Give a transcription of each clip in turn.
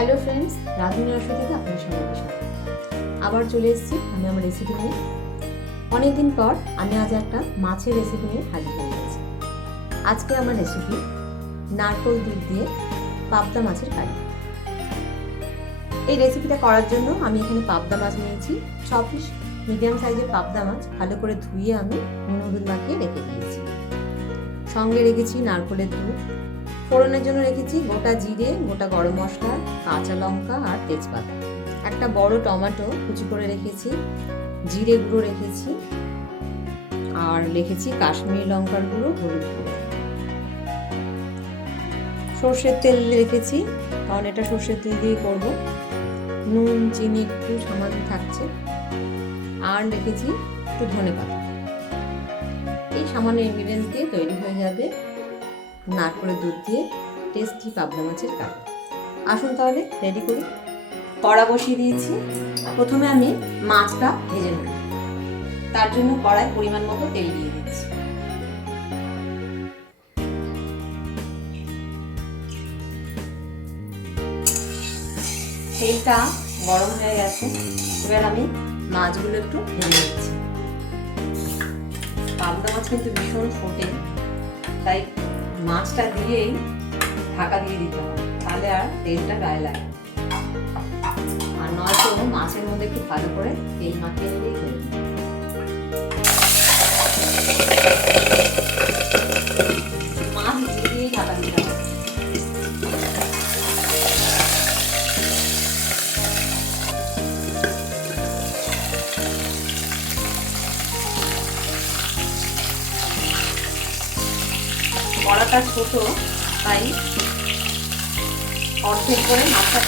Hello friends, রাধুনী রসদিতে আপনাদের সবাইকে স্বাগত। আবার চলে এসেছি আমি আমার রেসিপি নিয়ে। অনেকদিন পর আমি আজ একটা মাছের রেসিপি নিয়ে হাজির হয়ে গেছি। আজকে আমার রেসিপি নারকোল দুধ দিয়ে পাবদা মাছের কারি। এই রেসিপিটা করার জন্য আমি এখানে পাবদা মাছ নিয়েছি। ছ পিস মিডিয়াম সাইজের পাবদা মাছ ভালো করে ধুয়ে আমি নুন হলুদ মাখিয়ে রেখে দিয়েছি। সঙ্গে রেখেছি নারকোলের দুধ। ফোড়নের জন্য রেখেছি গোটা জিরে, গোটা গরম মশলা, কাঁচা লঙ্কা আর তেজপাতা। একটা বড় টমেটো কুচি করে রেখেছি, জিরে গুঁড়ো রেখেছি, আর রেখেছি কাশ্মীরি লঙ্কার গুঁড়ো, হলুদ গুঁড়ো। সর্ষের তেল রেখেছি, কারণ এটা সর্ষের তেল দিয়ে করব। নুন, চিনি একটু সামান্য থাকছে। আর রেখেছি একটু ধনে পাতা এই সামান্য ইনগ্রিডিয়েন্টস দিয়ে তৈরি হয়ে যাবে। নারকলের দুধ দিয়ে টেস্টি পাবদা মাছের কারি। আসুন তাহলে রেডি করি কড়া বসিয়ে দিয়েছি। প্রথমে আমি মাছটা ভেজে নেব। তার জন্য কড়ায় পরিমাণ মতো তেল দিয়ে দিচ্ছি। তেলটা গরম হয়ে গেছে। এবার আমি মাছগুলো একটু ভেজে নিচ্ছি। পাবদা মাছ কিন্তু ভীষণ ফোটে, তাই মাছটা দিয়েই ঢাকা দিয়ে দিতে হবে। তাহলে আর তেলটা গায়ে লাগে আর নয়তো মাছের মধ্যে একটু ভালো করে তেল মাখিয়ে হয়ে কড়াটা ছোট, তাই অর্ধেক করে মাছটা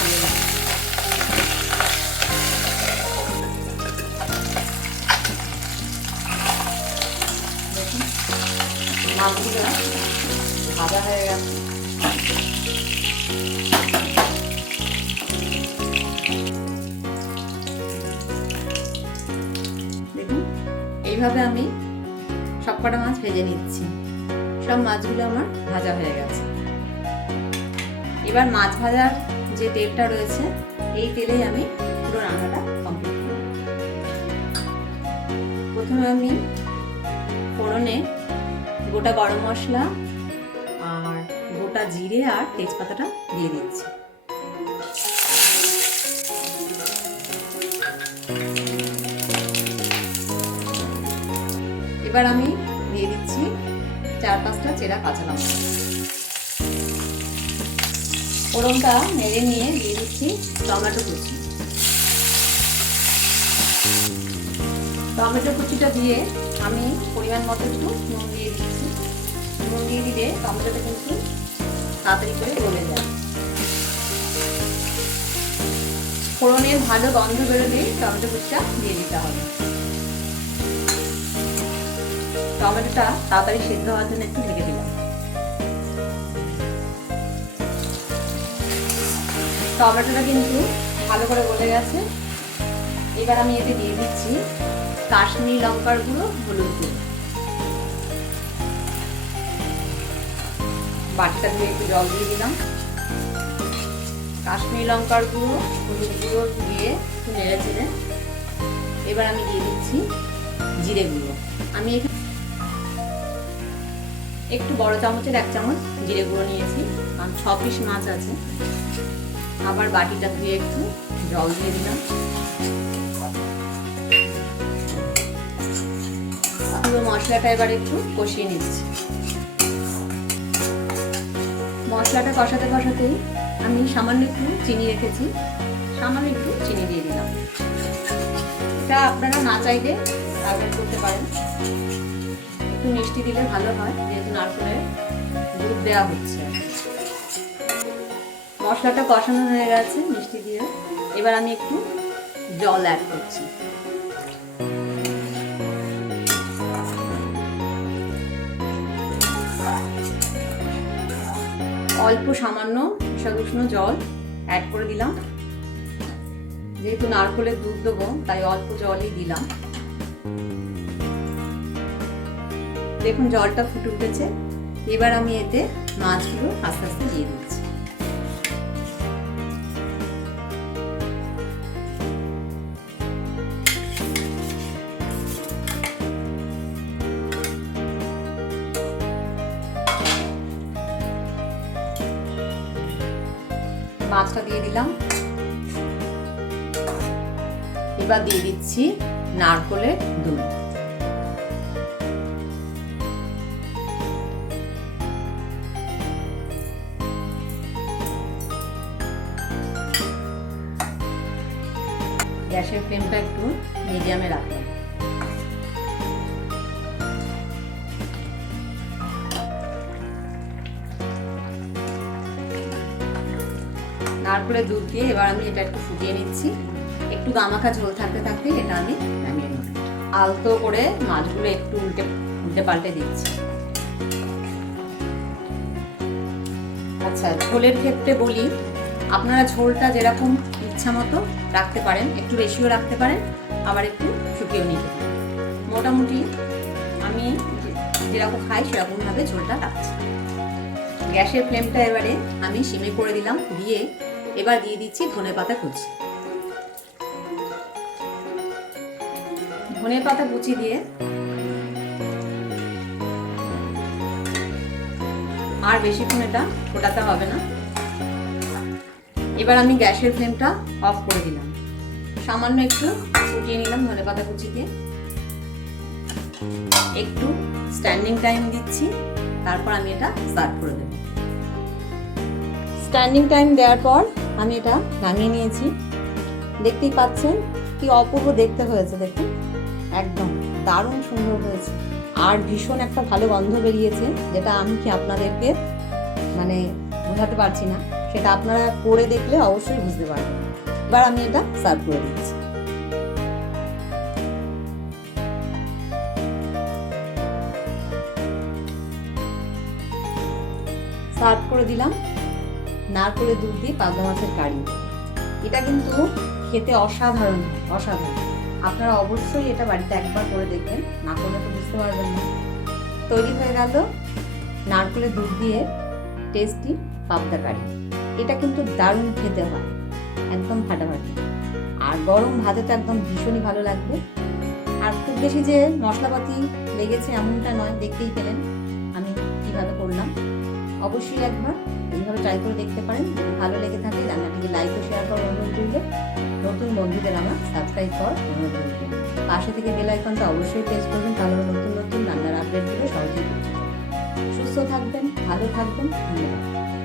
দেয় গেছে। দেখুন, এইভাবে আমি সবকটা মাছ ভেজে নিচ্ছি। সব মাছগুলো আমার ভাজা হয়ে গেছে। এবার মাছ ভাজার যে তেলটা রয়েছে, এই তেলেই আমি পুরো রান্নাটা কমপ্লিট করব। প্রথমে আমি ফোড়নে গোটা গরম মশলা আর গোটা জিরে আর তেজপাতাটা দিয়ে দিচ্ছি। এবার আমি দিয়ে দিচ্ছি চার পাঁচটা চেরা কাঁচা লঙ্কা। ফোড়নটা নেড়ে নিয়ে দিয়ে দিচ্ছি টমেটো কুচি। টমেটো কুচিটা দিয়ে আমি পরিমাণ মতো একটু নুন দিয়ে দিচ্ছি। নুন দিয়ে দিলে টমেটোটা কিন্তু তাড়াতাড়ি করে গলে যায়। ফোড়নের ভালো গন্ধ বেরোলে টমেটো কুচিটা দিয়ে দিতে হবে। টমেটোটা তাড়াতাড়ি সেদ্ধ হওয়ার জন্য একটু ঢেকে দিলাম। টমেটোটা কিন্তু ভালো করে গলে গেছে। এবার আমি এতে দিয়ে দিচ্ছি কাশ্মীরি লঙ্কার গুঁড়ো, হলুদ গুঁড়ো। বাটিটা ধুয়ে একটু জল দিয়ে দিলাম। কাশ্মীরি লঙ্কার গুঁড়ো, হলুদ গুঁড়ো দিয়ে একটু নেড়ে চেড়ে। এবার আমি দিয়ে দিচ্ছি জিরে গুঁড়ো। আমি একটু বড় চামচের এক চামচ জিরে গুঁড়ো নিয়েছি, কারণ ছ পিস মাছ আছে। আবার বাটিটা ধুয়ে একটু জল দিয়ে দিলাম। পুরো মশলাটা এবার একটু কষিয়ে নিচ্ছি। মশলাটা কষাতে কষাতেই আমি সামান্য একটু চিনি রেখেছি। সামান্য একটু চিনি দিয়ে দিলাম। এটা আপনারা না চাইলে অ্যাভয়েড করতে পারেন। একটু মিষ্টি দিলে ভালো হয়। দুধ দেওয়া হচ্ছে। মশলাটা কষানো হয়ে গেছে মিষ্টি দিয়ে। এবার আমি একটু জল অ্যাড করছি। অল্প সামান্য উষ্ণ জল অ্যাড করে দিলাম। যেহেতু নারকলের দুধ দেবো, তাই অল্প জলই দিলাম। দেখুন জলটা ফুটে উঠেছে। এবার আমি এতে মাছগুলো আস্তে আস্তে দিয়ে দিচ্ছি। মাছটা দিয়ে দিলাম। এবার দিয়ে দিচ্ছি নারকলের দুধ। গ্যাসের ফ্লেমটা একটু মিডিয়ামে রাখলাম। নারকলের দুধ দিয়ে এবার আমি এটা একটু ফুটিয়ে নিচ্ছি। একটু গামাখা ঝোল থাকতে থাকতে এটা আমি নামিয়ে নেব আলতো করে মাছগুলো একটু উল্টে উল্টে পাল্টে দিচ্ছি। আচ্ছা ঝোলের ক্ষেত্রে বলি, আপনারা ঝোলটা যেরকম ইচ্ছা মতো রাখতে পারেন, একটু বেশিও রাখতে পারেন, আবার একটু শুকিয়েও নিতে পারেন। মোটামুটি আমি যেরকম খাই, সেরকমভাবে ঝোলটা রাখছি। গ্যাসের ফ্লেমটা এবারে আমি সিমে করে দিলাম, দিয়ে এবার দিয়ে দিচ্ছি ধনে পাতা কুচি। ধনে পাতা কুচি দিয়ে আর বেশিক্ষণ এটা ফোটাতে হবে না। এবার আমি গ্যাসের ফ্লেমটা অফ করে দিলাম। সামান্য একটু ফুটিয়ে নিলাম ধনে পাতা কুচি দিয়ে। একটু স্ট্যান্ডিং টাইম দিচ্ছি, তারপর আমি এটা সার্ভ করে দেবো। স্ট্যান্ডিং টাইম দেওয়ার পর আমি এটা নামিয়ে নিয়েছি। দেখতেই পাচ্ছেন কি অপূর্ব দেখতে হয়েছে, দেখুন। একদম দারুণ সুন্দর হয়েছে। আর ভীষণ একটা ভালো গন্ধ বেরিয়েছে, যেটা আমি কি আপনাদেরকে মানে বোঝাতে পারছি না। সেটা আপনারা করে দেখলে অবশ্যই বুঝতে পারবেন। এবার আমি এটা সার্ভ করে দিচ্ছি। সার্ভ করে দিলাম। নারকলের দুধ দিয়ে পাবদা মাছের কারি। এটা কিন্তু খেতে অসাধারণ অসাধারণ। আপনারা অবশ্যই এটা বাড়িতে একবার করে দেখবেন। না করলে তো বুঝতে পারবেন না। তৈরি হয়ে গেল নারকলের দুধ দিয়ে টেস্টি পাবদা কারি। এটা কিন্তু দারুণ খেতে হয়। একদম ফাটাফাটি। আর গরম ভাতে তো একদম ভীষণই ভালো লাগবে। আর খুব বেশি যে মশলাপাতি লেগেছে এমনটা নয়, দেখতেই পেলেন। আমি কীভাবে করলাম? অবশ্যই একবার এইভাবে ট্রাই করে দেখতে পারেন। যদি ভালো লেগে থাকে, রান্নাটিকে লাইক ও শেয়ার করার অনুরোধ রইল। নতুন বন্ধুদের আমার সাবস্ক্রাইব করার অনুরোধ রইল। পাশে থেকে বেল আইকনটা অবশ্যই প্রেস করবেন। তাহলে নতুন নতুন রান্নার আপডেটগুলো সহজেই সুস্থ থাকবেন, ভালো থাকবেন। ধন্যবাদ।